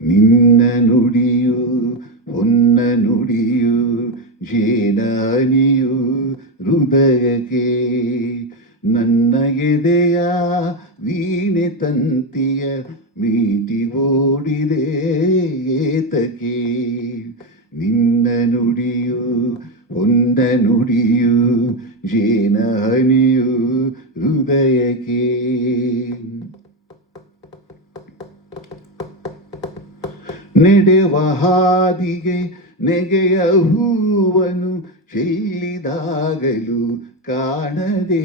ನಿನ್ನ ನುಡಿಯು ಹೊನ್ನ ನುಡಿಯು ಜೇನಾನಿಯು ಹೃದಯಕ್ಕೆ ನನ್ನ ಎದೆಯ ವೀಣೆ ತಂತಿಯ ಮೀಟಿ ಓಡಿದೆ ಏತಕ್ಕೆ ನಿನ್ನ ನುಡಿಯು ಹೊನ್ನ ನುಡಿಯು ಜೇನಾನಿಯು ಹೃದಯಕ್ಕೆ ನೆಡೆವ ಹಾದಿಗೆ ನೆಗೆಯ ಹೂವನು ಚೆಲ್ಲಿದಾಗಲು ಕಾಣದೆ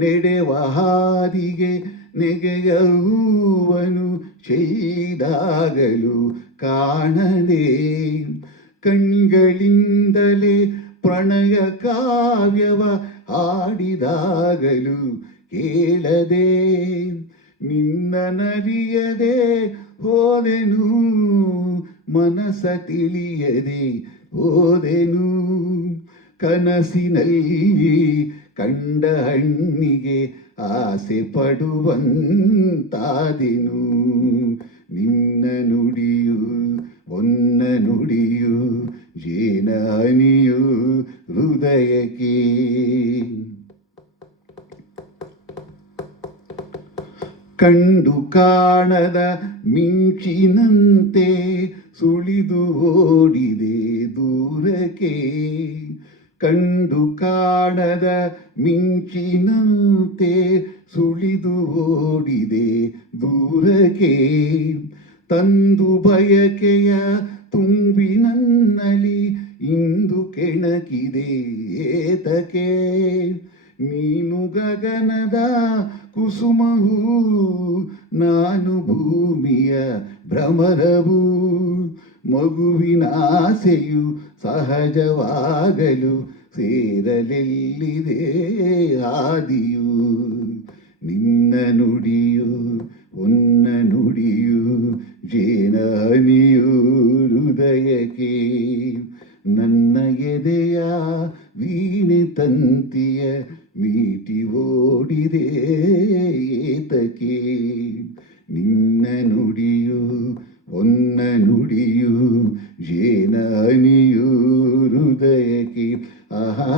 ನೆಡೆವ ಹಾದಿಗೆ ನೆಗೆಯ ಹೂವನು ಚೆಲ್ಲಿದಾಗಲು ಕಾಣದೆ ಕಣ್ಗಳಿಂದಲೇ ಪ್ರಣಯ ಕಾವ್ಯವ ಹಾಡಿದಾಗಲು ಕೇಳದೆ ನಿನ್ನ ನರಿಯದೆ ಹೋದೆನು ಮನಸ ತಿಳಿಯದೆ ಹೋದೆನು ಕನಸಿನಲ್ಲಿ ಕಂಡ ಹಣ್ಣಿಗೆ ಆಸೆ ಪಡುವಂತಾದೆನು ನಿನ್ನ ನುಡಿಯು ಹೊನ್ನ ನುಡಿಯು ಜೇನಾನಿಯು ಹೃದಯಕ್ಕೆ ಕಂಡು ಕಾಣದ ಮಿಂಚಿನಂತೆ ಸುಳಿದು ಓಡಿದೆ ದೂರಕ್ಕೆ ಕಂಡು ಕಾಣದ ಮಿಂಚಿನಂತೆ ಸುಳಿದು ಓಡಿದೆ ದೂರಕ್ಕೆ ತಂದು ಬಯಕೆಯ ತುಂಬಿ ನನ್ನಲ್ಲಿ ಇಂದು ಕೆಣಕಿದೆ ಏತಕ್ಕೆ ನೀನು ಗಗನದ ಕುಸುಮವು ನಾನು ಭೂಮಿಯ ಭ್ರಮರವು ಮಗುವಿನ ಆಸೆಯು ಸಹಜವಾಗಲು ಸೇರಲೆಲ್ಲಿದೆ ಹಾದಿಯು ನಿನ್ನ ನುಡಿಯು ಹೊನ್ನ ನುಡಿಯು ಜೇನಾನಿಯು ಹೃದಯಕ್ಕೆ ನನ್ನ ಎದೆಯ ವೀಣೆ ತಂತಿಯ ಮೀಟಿ ಓಡಿದೆ ಏತಕ್ಕೆ ನಿನ್ನ ನುಡಿಯು ಹೊನ್ನ ನುಡಿಯು ಜೇನಾನಿಯು ಹೃದಯಕ್ಕೆ ಆಹಾ